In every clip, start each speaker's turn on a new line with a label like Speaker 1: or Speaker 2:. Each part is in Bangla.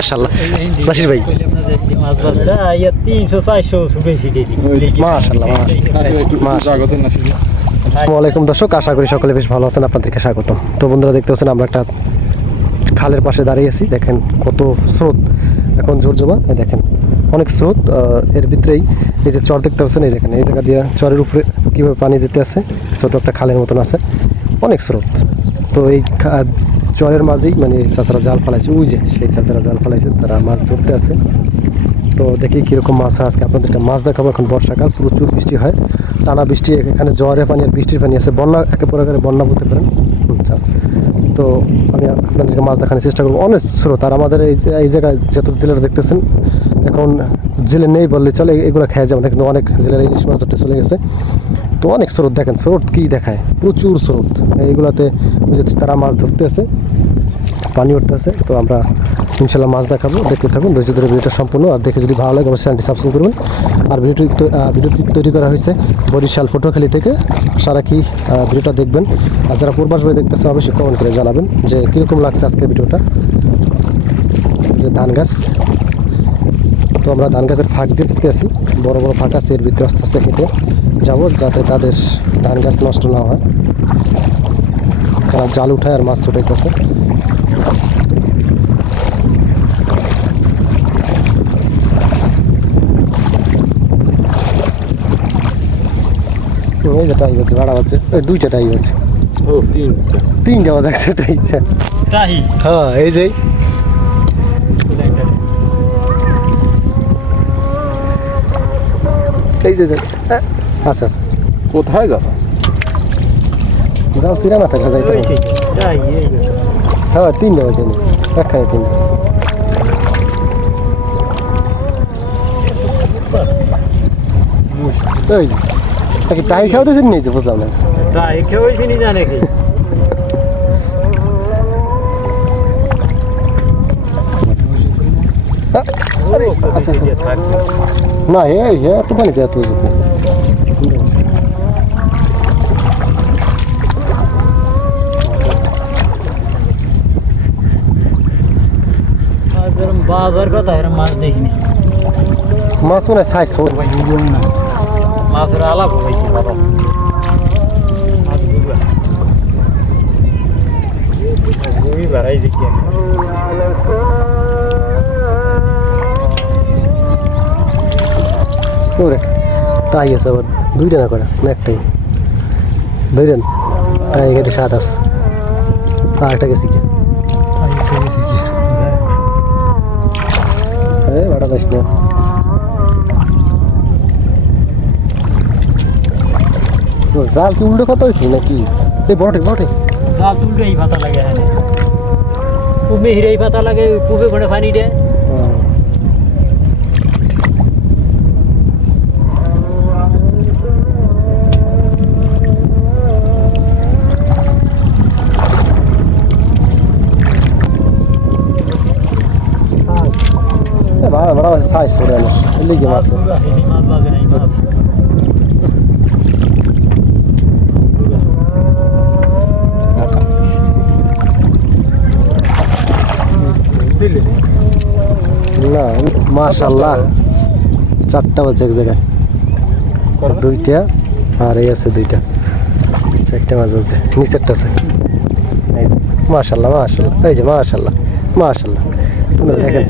Speaker 1: আসসালামু আলাইকুম দর্শক, আশা করি সকলে বেশ ভালো আছেন, আপনাদেরকে স্বাগত তো বন্ধুরা, দেখতে পাচ্ছেন, আমরা একটা খালের পাশে দাঁড়িয়ে আছি। দেখেন কত স্রোত এখন জোর জমা দেখেন, অনেক স্রোত এর ভিতরেই এই যে চর দেখতে পাচ্ছেন, এই দেখেন, এই জায়গা দিয়ে চরের উপরে কীভাবে পানি যেতে আছে, ছোটো একটা খালের মতন আছে। অনেক স্রোত। তো এই চরের মাঝেই মানে চাচারা জাল ফালাইছে, ওই যে সেই চাচারা জাল ফালাইছে, তারা মাছ ধরতে আছে তো দেখি কীরকম মাছ আজকে। আপনাদেরকে মাছ দেখাবো এখন বর্ষাকাল, প্রচুর বৃষ্টি হয়। টানা বৃষ্টি, এখানে জ্বরে পানি আর বৃষ্টির পানি আছে। বন্যা একে পরে বন্যা বলতে পারেন। আচ্ছা তো আমি আপনাদেরকে মাছ দেখানোর চেষ্টা করব। অনেক স্রোত, আর আমাদের এই এই জায়গায় যত জেলেরা দেখতেছেন, এখন জেলে নেই বললে চলে, এগুলো খেয়ে যাবে না। কিন্তু অনেক জেলেরা ইলিশ মাছ ধরতে চলে গেছে। তো অনেক স্রোত দেখেন, স্রোত কী দেখায়? প্রচুর স্রোত। এইগুলাতে যে তারা মাছ ধরতে আছে পানি উঠতেছে, তো আমরা ইনশাল্লাহ মাছ দেখাবো, দেখতে থাকুন, ধৈর্য ধরে ভিডিওটা সম্পূর্ণ। আর দেখে যদি ভালো লাগে, অবশ্যই চ্যানেলটি সাবস্ক্রাইব করবেন। আর ভিডিওটি ভিডিওটি তৈরি করা হয়েছে বরিশাল পটুয়াখালী থেকে। সারা কি ভিডিওটা দেখবেন। আর যারা পূর্বাস ভাই দেখতেছেন, অবশ্যই কমেন্ট করে জানাবেন যে কীরকম লাগছে আজকের ভিডিওটা। যে ধান গাছ। তো আমরা ধান গাছের ফাঁক দিয়ে যেতে আসি বড় বড় ফাঁক আছে, এর ভিতরে আস্তে আস্তে হেঁটে। যাব যাতে তাদের ধান গাছ নষ্ট না হয়। তারা জাল উঠায় আর মাছ ছুটাইতেছে। এই যে ভাড়া দুইটা টাইম আছে
Speaker 2: ও তিনটা।
Speaker 1: তিনটা বাজে আছে। টাইমটা
Speaker 2: তাই
Speaker 1: হ্যাঁ এই যে এই যে। আচ্ছা আচ্ছা
Speaker 3: কোথায় যাব
Speaker 1: জাল সিরা না থাকলে যাইতে হবে।
Speaker 2: তাই এই
Speaker 1: হ্যাঁ তিনটা বাজে নি একখানে তিনটা ওই যে নাকি টাই খাওয়াতেছেন নিয়েছে বুঝলাম না
Speaker 2: তাই খেয়েছি নি জানে কি
Speaker 1: আহ, আরে আচ্ছা আচ্ছা আচ্ছা। না এই হে এত পানি যায় তুই
Speaker 2: বাজার কথা এরম মাছ দেখিনি।
Speaker 1: মাছ মনে সাইজ
Speaker 2: মাছের আলাপ হয়েছে বাবা। মাছ বুঝবা ওই বাড়াই দেখি
Speaker 1: ওরে তাই আছে আবার। দুইটা না করে না একটাই। ধরেন তাই এখানে সাত আছে। আর একটা গেছি কি? বাড়া যাস না জাল কি উল্টো কথা হয়েছে নাকি? এই বটে বটে
Speaker 2: জাল তুলতে এই পাতা লাগে হ্যাঁ পুবে হিরে পাতা লাগে পুবে ঘরে পানি দেয়।
Speaker 1: ছোট আনিস লিগে মাছ
Speaker 2: মাছ বাজে নাই মাছ
Speaker 1: না মাশাল্লাহ চারটা বাজে এক জায়গায় দুইটা আর এই আছে দুইটা চারটা মাছ বলছে নিচেরটা আছে মাশাল্লাহ মাশাল্লাহ এই যে মাশাল্লাহ মাশাল্লাহ দেখেন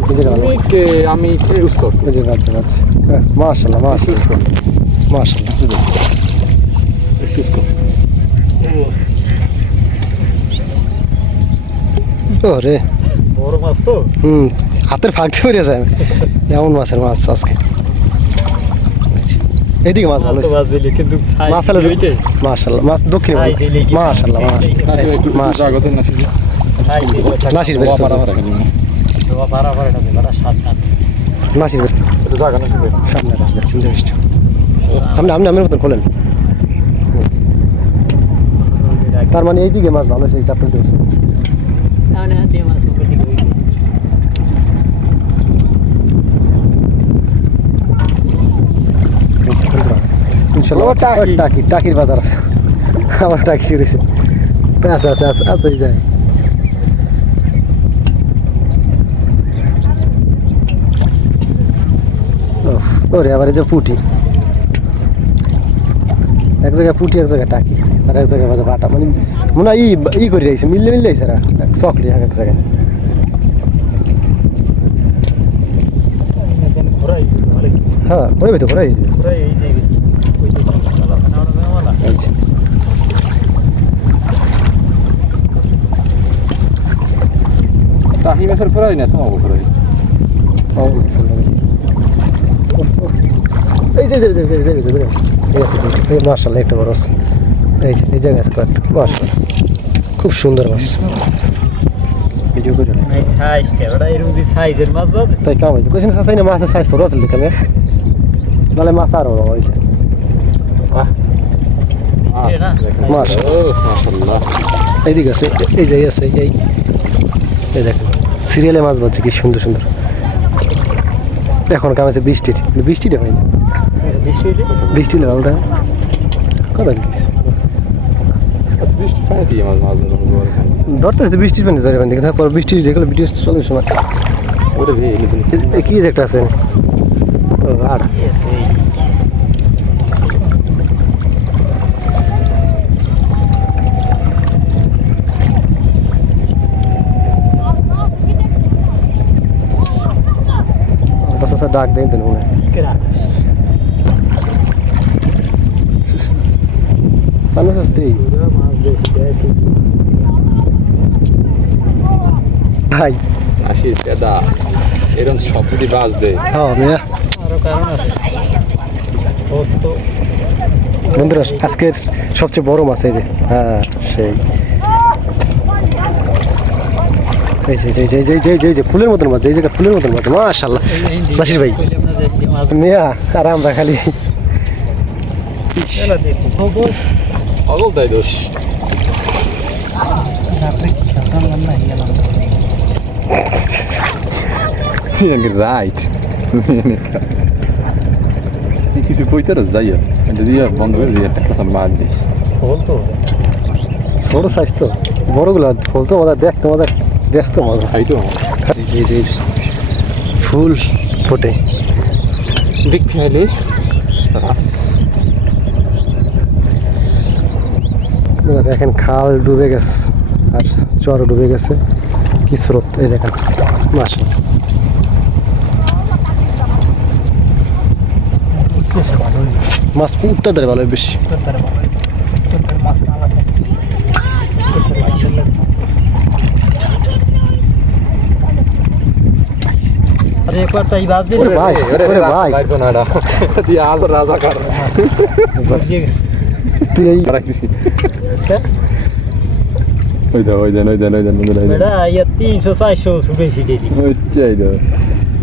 Speaker 1: এই যে গেল,
Speaker 3: কে আমি উস্কর
Speaker 1: এই যে বাচ্চা বাচ্চা মাশাল্লাহ মাশাল্লাহ মাশাল্লাহ
Speaker 3: উস্কর
Speaker 1: ও রে
Speaker 2: বড় মাছ তো?
Speaker 1: হুম। হাতের ফাঁক দিয়ে বেরিয়ে যায়। এমন মাছের মাছ আজকে। এইদিকে মাছ ভালো
Speaker 2: মাছ
Speaker 1: মাশাল্লাহ মাছ দক্ষিণ মাশাল্লাহ নাসির নাসির
Speaker 3: নাসি
Speaker 1: সামনে আপনি আপনি আমের মতন খোলেন। তার মানে এইদিকে মাছ ভালো এই চাপটা দিয়েছে
Speaker 3: ও, টাকি।
Speaker 1: টাকির বাজার আছে। আমার টাকি শুরু হয়েছে। আছে আছে আছে আছে যায় ওরে আবার এই যে পুটি। এক জায়গায় পুটি এক জায়গায় টাকি। আর এক জায়গায় বাজে বাটা। মানে মনে হয় ই ই করে রাখছে মিললে মিললে আইছে না? চকলি এক এক জায়গায়। হ্যাঁ ওই তো
Speaker 2: ঘোরাই এই জায়গায় ওই যে খানা ওটা মেলা
Speaker 3: মেসের ফেরাই না তোমাকে ফেরাই
Speaker 1: এই যে যে যে যে যে যে এই আছে এই মাশাআল্লাহ একটা বড়। এই যে এই জায়গায় আছে কয়েকটা মাশাআল্লাহ খুব সুন্দর মাছ ভিডিও করে না
Speaker 2: এই সাইজটা ওটা এরকম যে সাইজের মাছ বাজে
Speaker 1: তাই কাম হইতো কোশ্চেন সাসাই না মাছের সাইজ ছোট আছে দেখাবে নালে মাছ আরও বড় হইছে মাশ
Speaker 3: মাশাল্লাহ
Speaker 1: এইদিকে আছে এই যে আছে এই এই দেখেন সিরিয়ালে মাছ বাজছে কি সুন্দর সুন্দর। এখন কাম আছে বৃষ্টির। কিন্তু বৃষ্টিটা হয়নি
Speaker 2: বেশি
Speaker 1: বৃষ্টি লালটা কথা বৃষ্টির পানি জরে পানি। তারপর বৃষ্টি যেগুলো চলে সময় কি একটা আছে? আর
Speaker 2: আছে
Speaker 1: ডাক দেন দেন
Speaker 2: বেশি দেয় ঠিক
Speaker 1: ভাই
Speaker 3: আশির পেদা এরকম সব যদি বাজ দেয়।
Speaker 1: হ্যাঁ মেয়া।
Speaker 2: আরও কারণ আছে। ওর তো
Speaker 1: বন্ধুরা আজকের সবচেয়ে বড় মাছ এই যে। হ্যাঁ সেই। এই যে যে যে এই যে এই যে যে ফুলের মতন মাছ এই জায়গা ফুলের মতন মাছ মাশাল্লাহ বাসির ভাই মেয়া আর আমরা খালি
Speaker 2: দেখি
Speaker 3: দোষ রাইট কিছু কইতে যাইয়া এটা দিয়ে বন্ধ করে দিয়ে একটা মার দিস
Speaker 2: খোল তো
Speaker 1: ছোট সাইজ তো বড়গুলো ফুল তো মজা দেখতে মজা দেখতে মজা। যে, যে, ফুল ফোটে।
Speaker 3: বিগ ফ্যামিলি
Speaker 1: দেখেন খাল ডুবে গেছে আর চর ডুবে গেছে। কি স্রোত এই দেখেন মাসে মাছ উত্তর ধরে ভালো। বেশি
Speaker 2: মাছ। আলাদা কিছু আরে একবার তাই বাজ দিয়ে
Speaker 1: ওরে ভাই, ওরে ভাই।
Speaker 3: লাইট বানাড়া দিয়ে আজ রাজা কর
Speaker 1: তুই এই
Speaker 3: রাখছি ওই দা ওই দেন ওই দেন ওই দেন ওই দেন
Speaker 2: ইয়া চারশো ছুটেছি ডেলি।
Speaker 3: ওই চাই
Speaker 1: যে-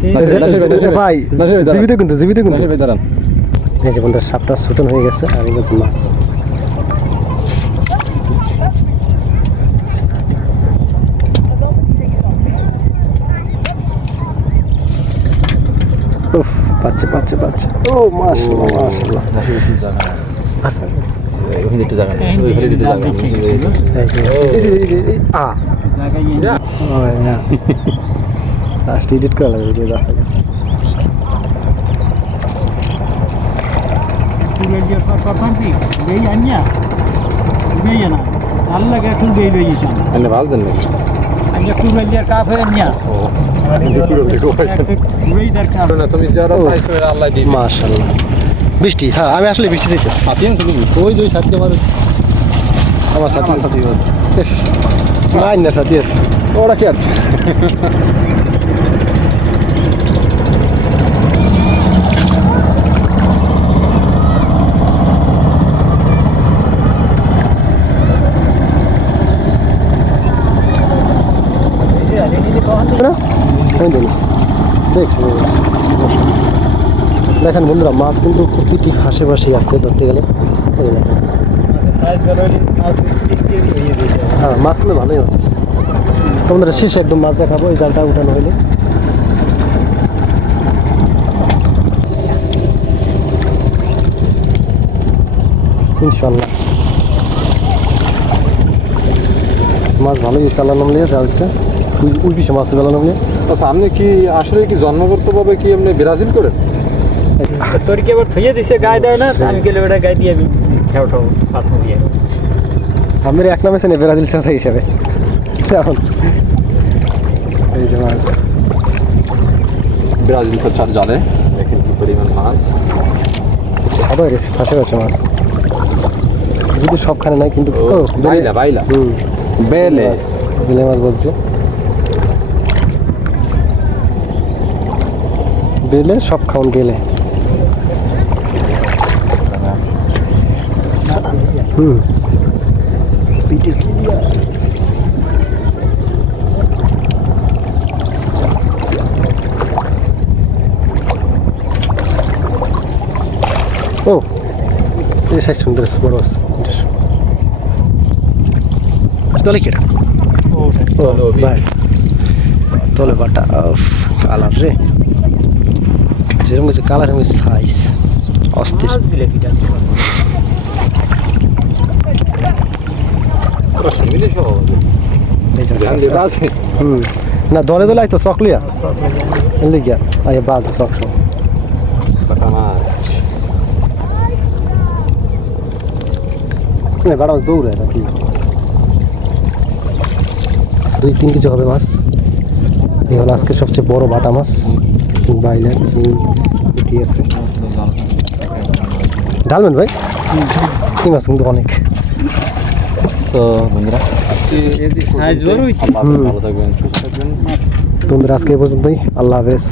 Speaker 1: এই যে ভাই। জীবিত কিন্তু জীবিত কিন্তু
Speaker 3: দাঁড়ান।
Speaker 1: এই যে বন্ধুরা সাপটা ছোট হয়ে গেছে আর এই মাছ। পাচ্ছে পাচ্ছে পাচ্ছে। ও মাশাআল্লাহ মাশাআল্লাহ। আচ্ছা।
Speaker 3: ওখানে একটু জায়গা নেই। ওই ঘরে একটু জায়গা নেই।
Speaker 1: আ। লাস্ট এডিট করা লাগবে দেখা
Speaker 2: আনিয়া না লই যেতাম
Speaker 3: এনে ভালো দেন নাকি?
Speaker 2: আমি কুড়েলিয়ার কাপ হয়ে নিয়া কুড়েই দরকার
Speaker 3: না তুমি যারা চাইছো এরা আল্লাহ দিবে।
Speaker 1: মাশাআল্লাহ। বৃষ্টি হ্যাঁ আমি আসলে বৃষ্টি দিতেছি
Speaker 3: সাথী আনছো তুমি
Speaker 1: ওই ওই সাথে আমার আমার সাথে
Speaker 3: সাথী আছে
Speaker 1: ইস, না সাথে আছে
Speaker 3: ওরা কি আছে
Speaker 1: না আমি দেখছি দেখছি। দেখেন বন্ধুরা, মাছ কিন্তু প্রতিটি ফাঁসে আছে ধরতে গেলে। হ্যাঁ মাছ কিন্তু ভালোই আছে। তোমাদের শেষে একদম মাছ দেখাবো, এই জালটা উঠানো হইলে ইনশাল্লাহ মাছ ভালোই আল্লাহ লিয়ে যা হয়েছে ওই- বিষয় মাছ আল্লাহ নাম।
Speaker 4: আচ্ছা আপনি কি আসলে কি জন্মগতভাবে কি আপনি ব্রাজিল করেন?
Speaker 2: তোর কি আবার থইয়ে দিছে গায়ে দেয় না? আমি গেলে ওটা গায়ে দিয়ে আমি খেয়াও ঠাও পাত দিয়ে।
Speaker 1: আমার এক নামে আছে ব্রাজিল চাষা হিসাবে। এখন। এই যে মাছ।
Speaker 4: ব্রাজিল চার জালে দেখেন কি পরিমাণ মাছ।
Speaker 1: ভালো হয়েছে ফাঁসে গেছে মাছ। যদি সবখানে নাই কিন্তু বেলে-
Speaker 4: বাইলা বাইলা। বেলে।
Speaker 1: মাছ বেলে মাছ বলছে। বেলে সব খাওন গেলে। হুম। ও এই সাইজ সুন্দর বড় তলে কেটা? ও তলে বাটা কালার রে। যেরকম হয়েছে কালার এরকম সাইজ অস্থির। না দলে দলে আইতো চকলিয়া এলি গিয়া আইয়া বাজ চক সব।
Speaker 4: মাছ।
Speaker 1: না বাড়া মাছ দৌড়ে নাকি দুই তিন কেজি হবে মাছ। এই হলো আজকে সবচেয়ে বড় বাটা মাছ। বাইলে উঠি আছে। ডালবেন ভাই? কি মাছ কিন্তু অনেক।
Speaker 3: তো বন্ধুরা
Speaker 1: বন্ধুরা আজকে পর্যন্তই। আল্লাহ হাফেজ।